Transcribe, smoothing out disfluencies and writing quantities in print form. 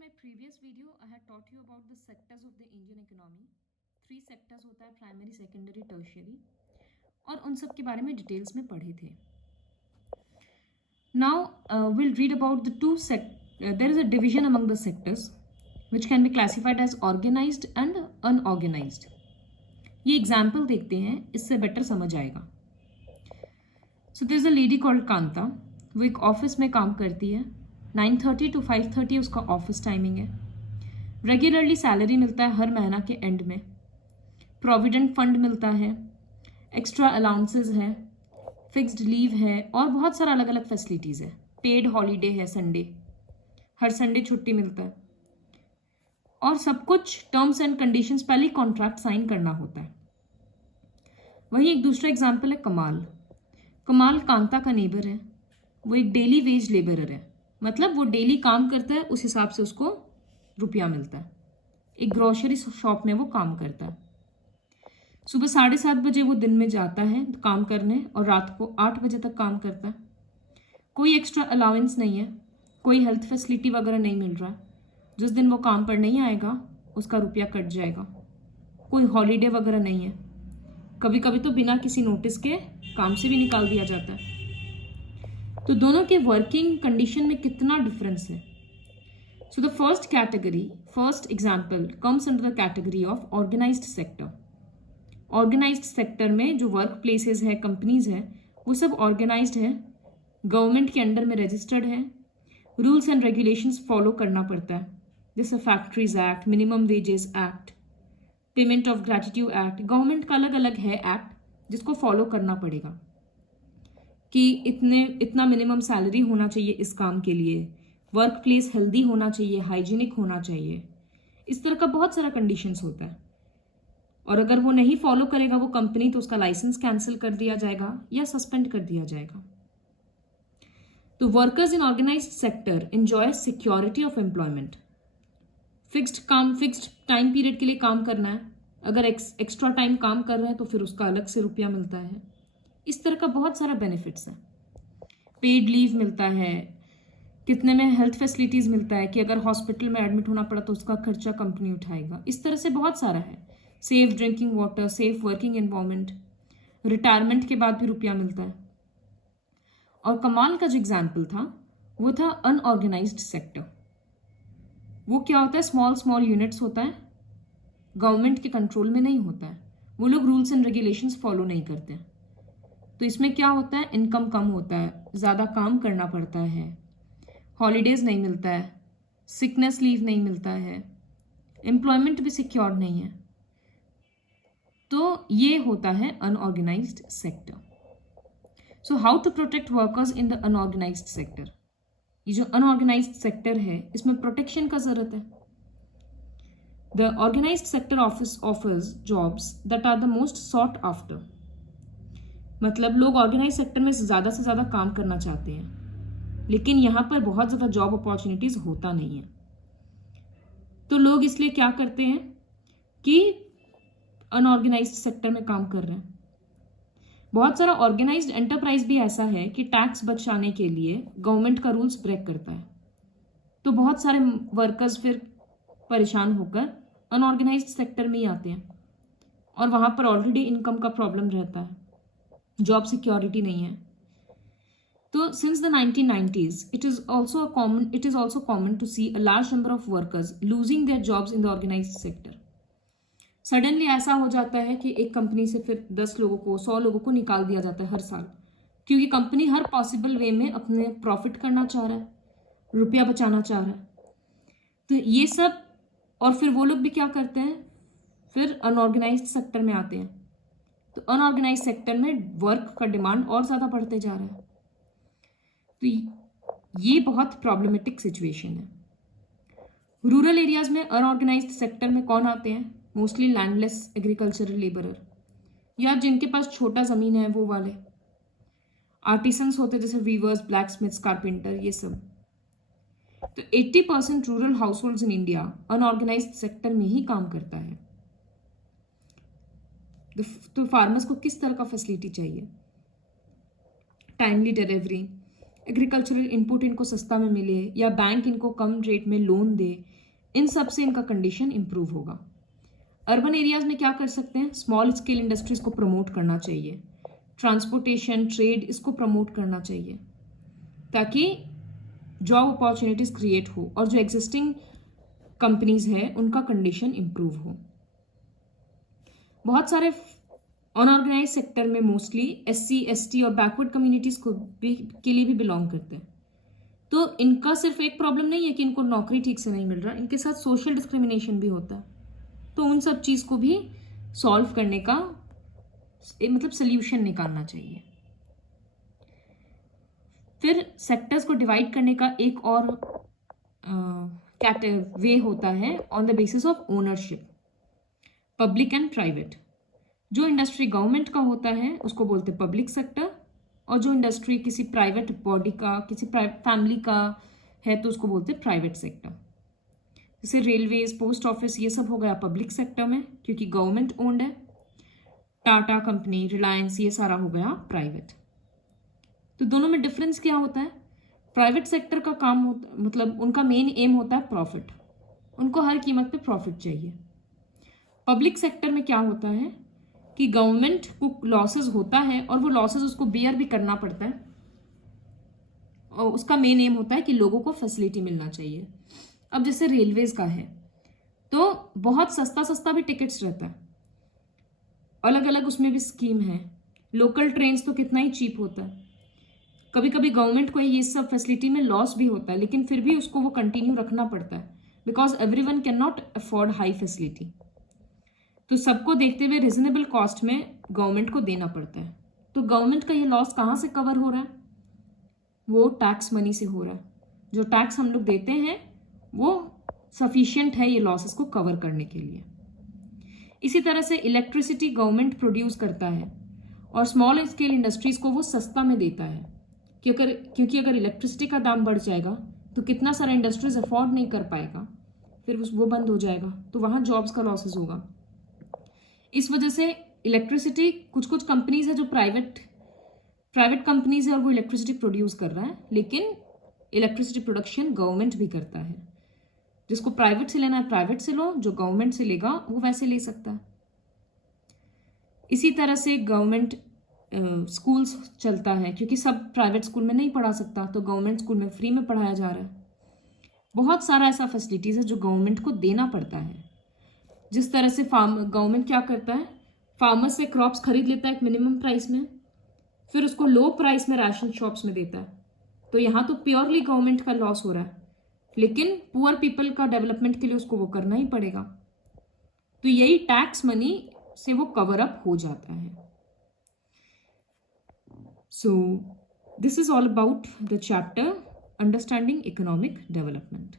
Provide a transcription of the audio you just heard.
my previous video, I had taught you about the sectors of the Indian economy. 3 sectors होता है primary, secondary, tertiary, और उन सब के बारे में डिटेल्स में पढ़े थे. Now we'll read about the there is a division among the sectors which can be classified as organized and unorganized. ये एग्जाम्पल देखते हैं, इससे बेटर समझ आएगा. So there is a lady called Kanta. वो एक ऑफिस में काम करती है. 9:30 to 5:30 उसका ऑफिस टाइमिंग है. रेगुलरली सैलरी मिलता है हर महीना के एंड में. प्रोविडेंट फंड मिलता है, एक्स्ट्रा अलाउंसेस है, फिक्स्ड लीव है और बहुत सारा अलग अलग फैसिलिटीज़ है. पेड हॉलीडे है, संडे, हर संडे छुट्टी मिलता है, और सब कुछ टर्म्स एंड कंडीशंस पहले कॉन्ट्रैक्ट साइन करना होता है. वहीं एक दूसरा एग्जाम्पल है कमाल. कमाल कांता का नेबर है. वो एक डेली वेज लेबरर है, मतलब वो डेली काम करता है, उस हिसाब से उसको रुपया मिलता है. एक ग्रोसरी शॉप में वो काम करता है. सुबह 7:30 बजे वो दिन में जाता है काम करने और रात को 8 बजे तक काम करता है. कोई एक्स्ट्रा अलाउंस नहीं है, कोई हेल्थ फैसिलिटी वगैरह नहीं मिल रहा है. जिस दिन वो काम पर नहीं आएगा उसका रुपया कट जाएगा. कोई हॉलीडे वगैरह नहीं है. कभी कभी तो बिना किसी नोटिस के काम से भी निकाल दिया जाता है. तो दोनों के वर्किंग कंडीशन में कितना डिफरेंस है. So the first example comes under the category of organised sector. Organised sector में जो वर्क प्लेसेस है, कंपनीज है, वो सब ऑर्गेनाइज्ड है, गवर्नमेंट के अंडर में रजिस्टर्ड है, रूल्स एंड रेगुलेशंस फॉलो करना पड़ता है. जैसे factories act, minimum wages act, payment of gratitude act. Government का अलग अलग है एक्ट जिसको फॉलो करना पड़ेगा कि इतना मिनिमम सैलरी होना चाहिए इस काम के लिए, वर्क प्लेस हेल्दी होना चाहिए, हाइजीनिक होना चाहिए. इस तरह का बहुत सारा कंडीशंस होता है, और अगर वो नहीं फॉलो करेगा वो कंपनी, तो उसका लाइसेंस कैंसिल कर दिया जाएगा या सस्पेंड कर दिया जाएगा. तो workers in organised sector enjoy security of employment. Fixed time period के लिए काम करना है. अगर एक्स्ट्रा टाइम काम कर रहे हैं तो फिर उसका अलग से रुपया मिलता है. इस तरह का बहुत सारा बेनिफिट्स है. पेड लीव मिलता है, कितने में हेल्थ फैसिलिटीज़ मिलता है कि अगर हॉस्पिटल में एडमिट होना पड़ा तो उसका खर्चा कंपनी उठाएगा. इस तरह से बहुत सारा है. Safe drinking water, safe working environment, retirement के बाद भी रुपया मिलता है. और कमाल का जो एग्जाम्पल था वो था अनऑर्गेनाइज्ड सेक्टर. वो क्या होता है, स्मॉल यूनिट्स होता है, गवर्नमेंट के कंट्रोल में नहीं होता है. वो लोग रूल्स एंड रेगुलेशंस फॉलो नहीं करते हैं. तो इसमें क्या होता है, इनकम कम होता है, ज़्यादा काम करना पड़ता है, हॉलीडेज़ नहीं मिलता है, सिकनेस लीव नहीं मिलता है, एम्प्लॉयमेंट भी सिक्योर नहीं है. तो ये होता है unorganised sector. So how to protect workers in the unorganised sector. ये जो अनऑर्गेनाइज्ड सेक्टर है इसमें प्रोटेक्शन का ज़रूरत है. The organised sector offers jobs that are the most sought after. मतलब लोग ऑर्गेनाइज सेक्टर में ज़्यादा से ज़्यादा काम करना चाहते हैं, लेकिन यहाँ पर बहुत ज़्यादा जॉब अपॉर्चुनिटीज़ होता नहीं है. तो लोग इसलिए क्या करते हैं कि अनऑर्गेनाइज्ड सेक्टर में काम कर रहे हैं. बहुत सारा ऑर्गेनाइज्ड एंटरप्राइज भी ऐसा है कि टैक्स बचाने के लिए गवर्नमेंट का रूल्स ब्रेक करता है. तो बहुत सारे वर्कर्स फिर परेशान होकर अनऑर्गेनाइज्ड सेक्टर में ही आते हैं, और वहाँ पर ऑलरेडी इनकम का प्रॉब्लम रहता है, जॉब सिक्योरिटी नहीं है. तो since the 1990s it is also common to see a large number of workers losing their jobs in the organized sector. Suddenly ऐसा हो जाता है कि एक कंपनी से फिर 10 लोगों को, 100 लोगों को निकाल दिया जाता है हर साल, क्योंकि कंपनी हर पॉसिबल वे में अपने प्रॉफिट करना चाह रहा है, रुपया बचाना चाह रहा है. तो ये सब, और फिर वो लोग भी क्या करते हैं, फिर अनऑर्गेनाइज्ड सेक्टर में आते हैं. तो अनऑर्गेनाइज सेक्टर में वर्क का डिमांड और ज़्यादा बढ़ते जा रहा है. तो ये बहुत प्रॉब्लमेटिक सिचुएशन है. रूरल एरियाज़ में अनऑर्गेनाइज्ड सेक्टर में कौन आते हैं, मोस्टली लैंडलेस एग्रीकल्चरल लेबरर, या जिनके पास छोटा ज़मीन है वो वाले. आर्टिसंस होते जैसे वीवर्स, ब्लैक स्मिथ्स, कारपेंटर, ये सब. तो 80% rural house holds in India unorganised sector में ही काम करता है. तो फार्मर्स को किस तरह का फैसिलिटी चाहिए, टाइमली डिलीवरी, एग्रीकल्चरल इनपुट इनको सस्ता में मिले या बैंक इनको कम रेट में लोन दे, इन सब से इनका कंडीशन इम्प्रूव होगा। अर्बन एरियाज में क्या कर सकते हैं, स्मॉल स्केल इंडस्ट्रीज को प्रमोट करना चाहिए, ट्रांसपोर्टेशन, ट्रेड, इसको प्रमोट करना चाहिए ताकि जॉब अपॉर्चुनिटीज क्रिएट हो और जो एग्जिस्टिंग कंपनीज है उनका कंडीशन इम्प्रूव हो। बहुत सारे अनऑर्गेनाइज सेक्टर में मोस्टली SC ST और बैकवर्ड कम्युनिटीज को भी के लिए भी बिलोंग करते हैं। तो इनका सिर्फ एक प्रॉब्लम नहीं है कि इनको नौकरी ठीक से नहीं मिल रहा, इनके साथ सोशल डिस्क्रिमिनेशन भी होता है। तो उन सब चीज़ को भी सॉल्व करने का मतलब सोल्यूशन निकालना चाहिए। फिर सेक्टर्स को डिवाइड करने का एक और वे होता है on the basis of ownership, public and private. जो इंडस्ट्री गवर्नमेंट का होता है उसको बोलते हैं पब्लिक सेक्टर, और जो इंडस्ट्री किसी प्राइवेट बॉडी का, किसी फैमिली का है तो उसको बोलते हैं प्राइवेट सेक्टर। जैसे रेलवेज, पोस्ट ऑफिस, ये सब हो गया पब्लिक सेक्टर में क्योंकि गवर्नमेंट ओन्ड है। टाटा कंपनी, रिलायंस, ये सारा हो गया प्राइवेट। तो दोनों में डिफरेंस क्या होता है, प्राइवेट सेक्टर का काम होता मतलब उनका मेन एम होता है प्रॉफिट, उनको हर कीमत पे प्रॉफिट चाहिए। पब्लिक सेक्टर में क्या होता है कि गवर्नमेंट को लॉसेस होता है और वो लॉसेस उसको बेयर भी करना पड़ता है, और उसका मेन एम होता है कि लोगों को फैसिलिटी मिलना चाहिए। अब जैसे रेलवेज का है तो बहुत सस्ता सस्ता भी टिकट्स रहता है, अलग अलग उसमें भी स्कीम है। लोकल ट्रेन्स तो कितना ही चीप होता है। कभी कभी गवर्नमेंट को ये सब फैसिलिटी में लॉस भी होता है, लेकिन फिर भी उसको वो कंटिन्यू रखना पड़ता है because everyone can not afford high facility. तो सबको देखते हुए रिजनेबल कॉस्ट में गवर्नमेंट को देना पड़ता है। तो गवर्नमेंट का ये लॉस कहाँ से कवर हो रहा है, वो टैक्स मनी से हो रहा है। जो टैक्स हम लोग देते हैं वो सफिशिएंट है ये लॉसेस को कवर करने के लिए। इसी तरह से इलेक्ट्रिसिटी गवर्नमेंट प्रोड्यूस करता है और स्मॉल स्केल इंडस्ट्रीज को वो सस्ता में देता है, क्योंकि अगर इलेक्ट्रिसिटी का दाम बढ़ जाएगा तो कितना सारा इंडस्ट्रीज अफोर्ड नहीं कर पाएगा, फिर वो बंद हो जाएगा, तो वहाँ जॉब्स का लॉसेस होगा। इस वजह से इलेक्ट्रिसिटी, कुछ कुछ कंपनीज है जो प्राइवेट कंपनीज है और वो इलेक्ट्रिसिटी प्रोड्यूस कर रहा है, लेकिन इलेक्ट्रिसिटी प्रोडक्शन गवर्नमेंट भी करता है। जिसको प्राइवेट से लेना है प्राइवेट से लो, जो गवर्नमेंट से लेगा वो वैसे ले सकता है। इसी तरह से गवर्नमेंट स्कूल्स चलता है, क्योंकि सब प्राइवेट स्कूल में नहीं पढ़ा सकता, तो गवर्नमेंट स्कूल में फ्री में पढ़ाया जा रहा है। बहुत सारा ऐसा फैसिलिटीज़ है जो गवर्नमेंट को देना पड़ता है। जिस तरह से गवर्नमेंट क्या करता है, फार्मर से क्रॉप्स खरीद लेता है एक मिनिमम प्राइस में, फिर उसको लो प्राइस में राशन शॉप्स में देता है। तो यहाँ तो प्योरली गवर्नमेंट का लॉस हो रहा है, लेकिन पुअर पीपल का डेवलपमेंट के लिए उसको वो करना ही पड़ेगा। तो यही टैक्स मनी से वो कवर अप हो जाता है। So this is all about the chapter understanding economic development.